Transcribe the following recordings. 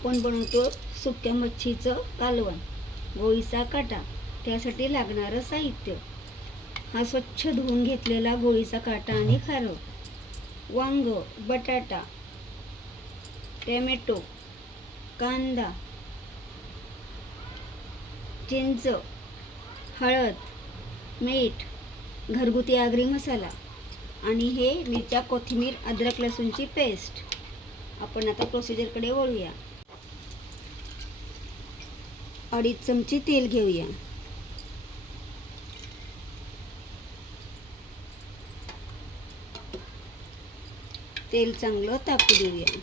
आपण बनवतो सुक्या मच्छीचं कालवण. गोळीचा काटा त्यासाठी लागणारं साहित्य. हा स्वच्छ धुवून घेतलेला गोळीचा काटा आणि खारव वांग बटाटा टॅमॅटो कांदा चिंच हळद मीठ घरगुती आगरी मसाला आणि हे मिरच्या कोथिंबीर अद्रक लसूणची पेस्ट. आपण आता प्रोसिजरकडे वळूया. अडीच चमची तेल घेऊया. तेल चांगलं तापू देऊया.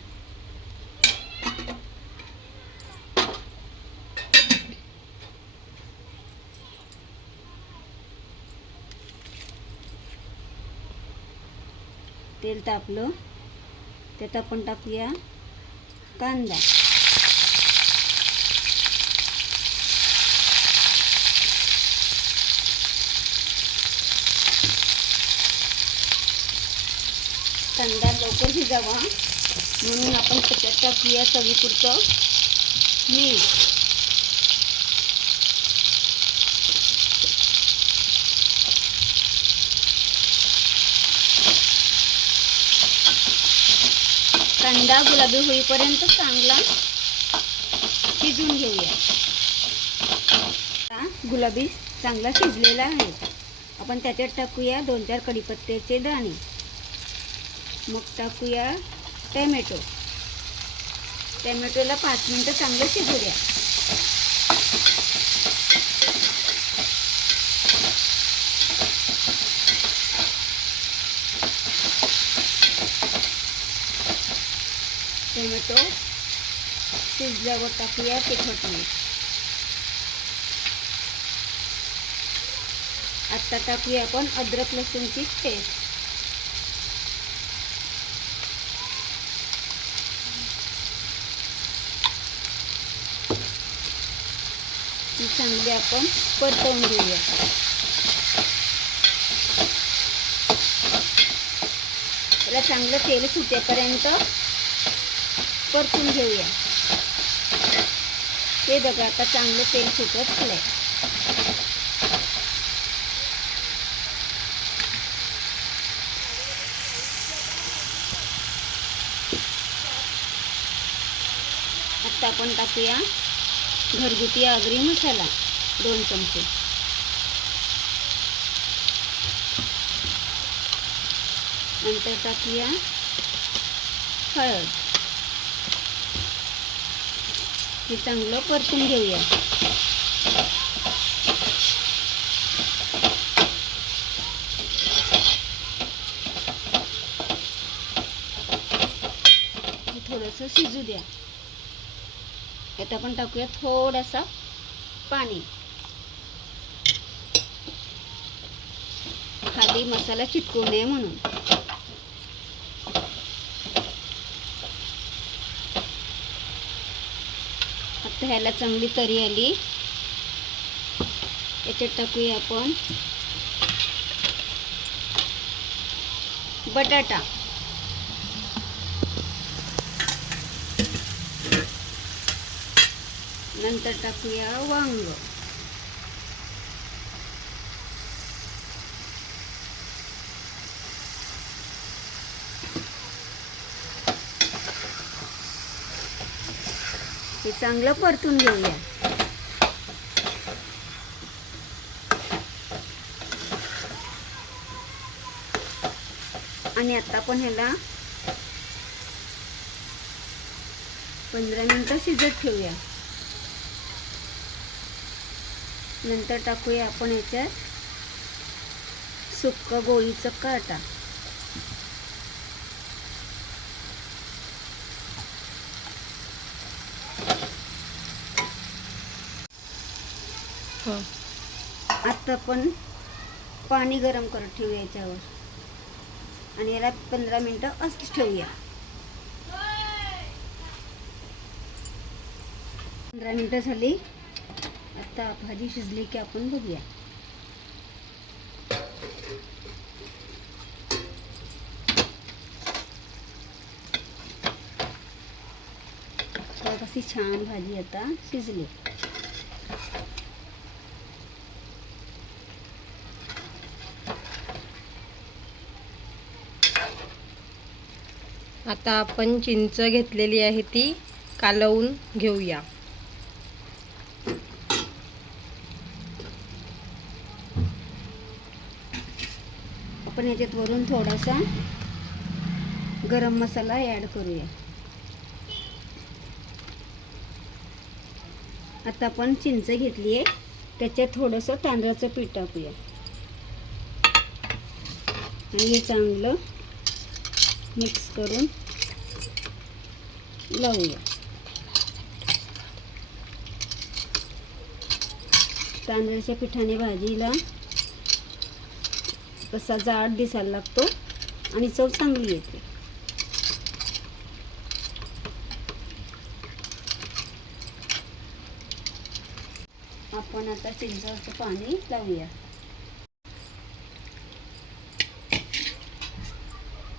तेल तापलं त्यात आपण टाकूया कांदा. कांदा लवकर शिजावा म्हणून आपण त्याच्यात टाकूया चवीपुरतं मीठ. कांदा गुलाबी होईपर्यंत चांगला शिजून घेऊया. गुलाबी चांगला शिजलेला आहे. आपण त्याच्यात टाकूया दोन चार कडीपत्त्याचे दाणे. मग टाकूया टॅमॅटो. टॅमॅटोला पाच मिनटं चांगलं शिजू द्या टोमॅटो शिजल्यावर टाकूया तिखट मीठ आत्ता टाकूया आपण अद्रक लसूणची पेस्ट. ती चांगली आपण परतवून घेऊया. त्याला चांगलं तेल सुटेपर्यंत परतून घेऊया. हे बघा आता चांगलं तेल सुटत आलंय. आता आपण टाकूया घरगुती आगरी मसाला दोन चमचे. नंतर टाकूया हळद. हे चांगलं परतून घेऊया. थोडंसं शिजू द्या. यात आपण टाकूया थोडासा पाणी. खाली मसाला चिटकू नये म्हणून. आता ह्याला चांगली तरी आली. याच्यात टाकूया आपण बटाटा. नंतर टाकूया वांग. हे चांगलं परतून घेऊया. आणि आता पण ह्याला पंधरा मिनिटं शिजत ठेवूया. नंतर टाकूया आपण ह्याच्यात सुक्क गोळीचं काटा. हो. आता आपण पाणी गरम करत ठेवूया याच्यावर. आणि याला पंधरा मिनटं असंच ठेवूया. पंधरा मिनटं झाली. आता भाजी शिजली की आपण बघूया. तर कशी छान भाजी आता शिजली. आता आपण चिंच घेतलेली आहे ती कालवून घेऊया. आपण याच्यात वरून थोडासा गरम मसाला ॲड करूया. आता आपण चिंच घेतली आहे त्याच्यात थोडंसं तांदळाचं पीठ टाकूया. आणि हे चांगलं मिक्स करून लावूया. तांदळाच्या पिठाने भाजीला कसा जाड दिसायला लागतो आणि चव चांगली येते. आपण आता चिंचाचं पाणी लावूया.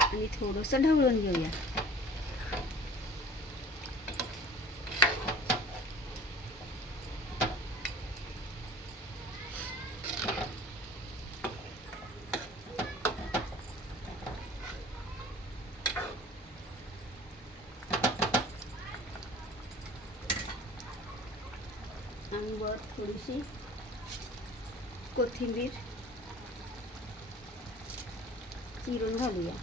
आणि थोडंसं ढवळून घेऊया आणि वर थोडीशी कोथिंबीर चिरून घालूया.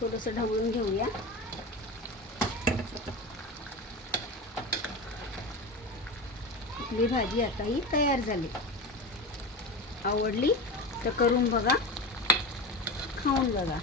थोडंसं ढवळून घेऊया. आपली भाजी आता ही तयार झाली. आवडली तर करून बघा. खाऊन बघा.